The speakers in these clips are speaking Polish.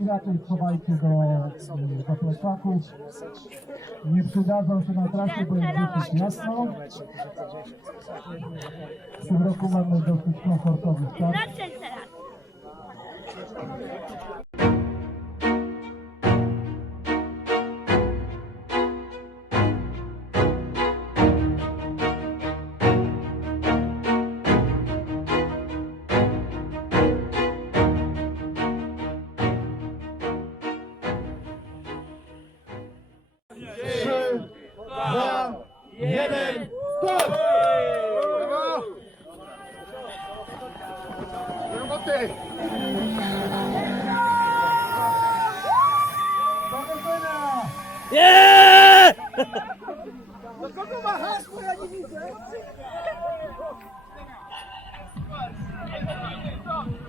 i raczej schowajcie do, do plecaków. Nie przydadzą się na trasie, bo jest dosyć jasno. W tym roku mamy dosyć komfortowy start. Zaczęć teraz. Nie!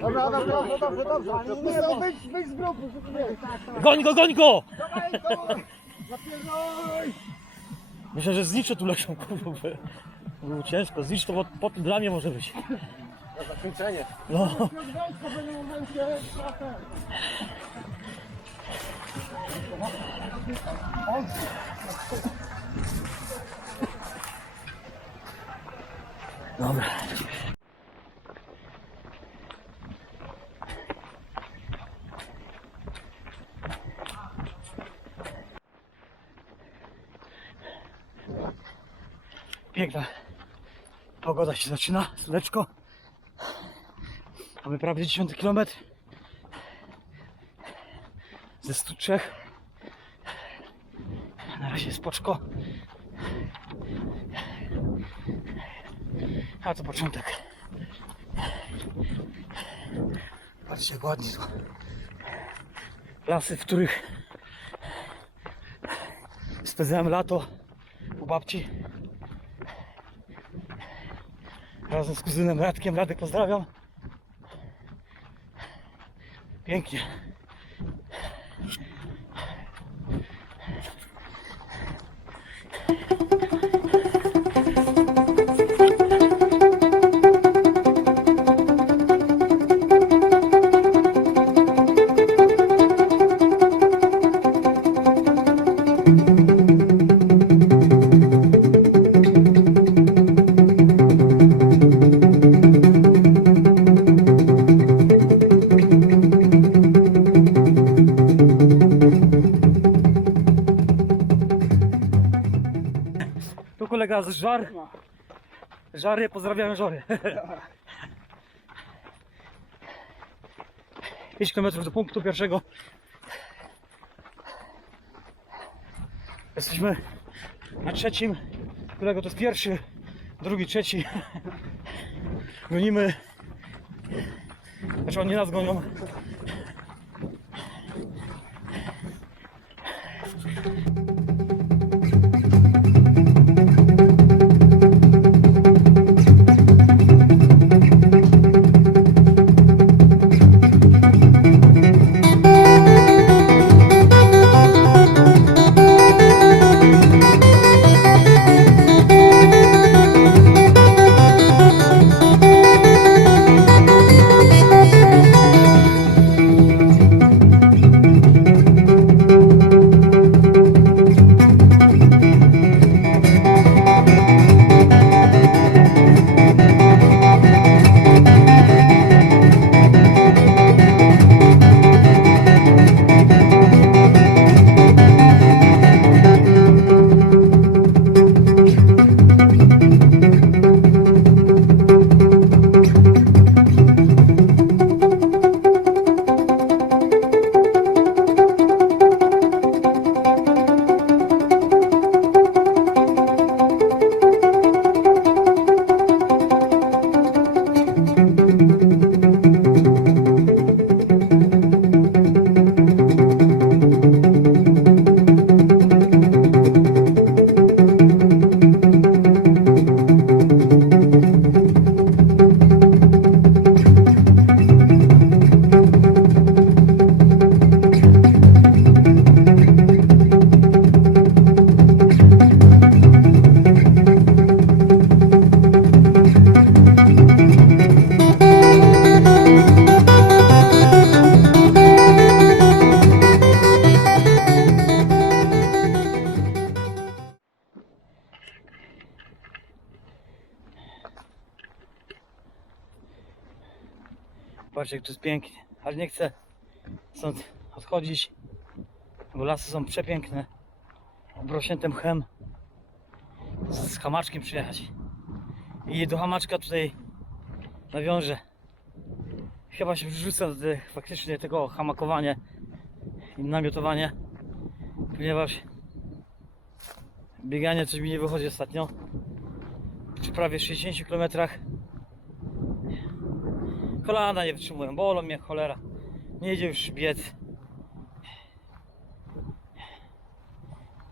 Dobra, dobra, dobrze, dobrze, dobrze. Ale nie, no wyjdź, wyjdź z grupy, żeby nie. Goń go, goń go! Dawaj, dawaj, zapierdolaj. Myślę, że znicze tu leżą, kurwa. Było ciężko, znicz to po, po tym dla mnie może być. Zakończenie. No. Dobra. Piękna pogoda się zaczyna, słoneczko. Mamy prawie 10 km ze 103. Na razie jest poczko. A to początek. Patrzcie jak ładnie tu. Lasy, w których spędzałem lato u babci. Razem z kuzynem Radkiem. Radek pozdrawiam. Pięknie. teraz żar. No. Żary, pozdrawiam żary. 5 km do punktu pierwszego. Jesteśmy na trzecim, którego to jest pierwszy, drugi, trzeci. Gonimy. Znaczy oni nas gonią. Thank you. Patrzcie, jak to jest pięknie. Ale nie chcę stąd odchodzić, bo lasy są przepiękne. Obrośnięte mchem. Z hamaczkiem przyjechać. I do hamaczka tutaj nawiążę. Chyba się wrzucę do faktycznie tego hamakowania i namiotowania, ponieważ bieganie coś mi nie wychodzi ostatnio. Przy prawie 60 km kolana nie wytrzymują, bolą mnie cholera. Nie idzie już biec.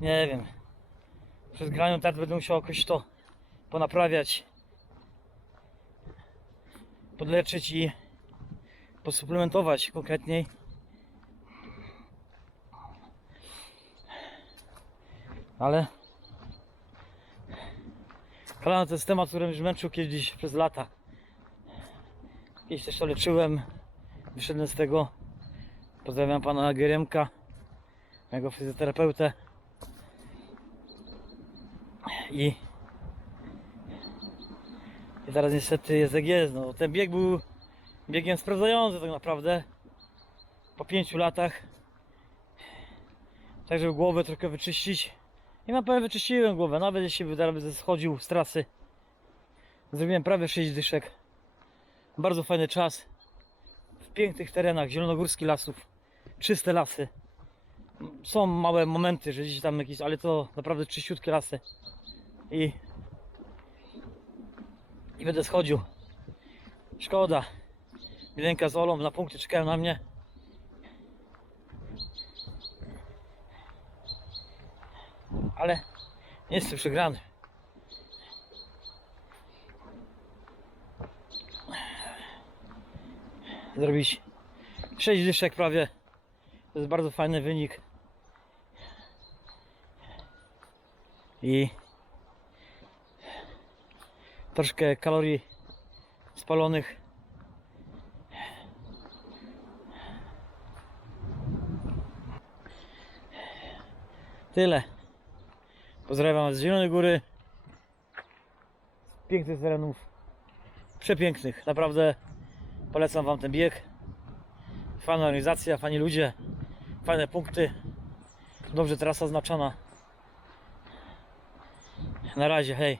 Nie wiem. Przed granią tak będę musiał jakoś to ponaprawiać. Podleczyć i posuplementować konkretniej. Ale kolana to jest temat, który mnie męczył kiedyś przez lata. Kiedyś też to leczyłem. Wyszedłem z tego. Pozdrawiam pana Geremka, mojego fizjoterapeutę. I, I teraz niestety jest jak jest. No, ten bieg był biegiem sprawdzający tak naprawdę. Po pięciu latach. Tak, żeby głowę trochę wyczyścić. I na pewno wyczyściłem głowę, nawet jeśli teraz schodził z trasy. Zrobiłem prawie 6 dyszek. Bardzo fajny czas. W pięknych terenach zielonogórskich lasów. Czyste lasy. Są małe momenty, że gdzieś tam jakieś, ale to naprawdę czyściutkie lasy. I, i będę schodził. Szkoda. Milenka z Olą na punkcie czekają na mnie. Ale nie jestem przegrany. Zrobić 6 dyszek prawie. To jest bardzo fajny wynik. I troszkę kalorii spalonych. Tyle. Pozdrawiam z Zielonej Góry. Z pięknych terenów. Przepięknych. Naprawdę polecam Wam ten bieg. Fajna organizacja, fajni ludzie, fajne punkty. Dobrze trasa oznaczona. Na razie, hej.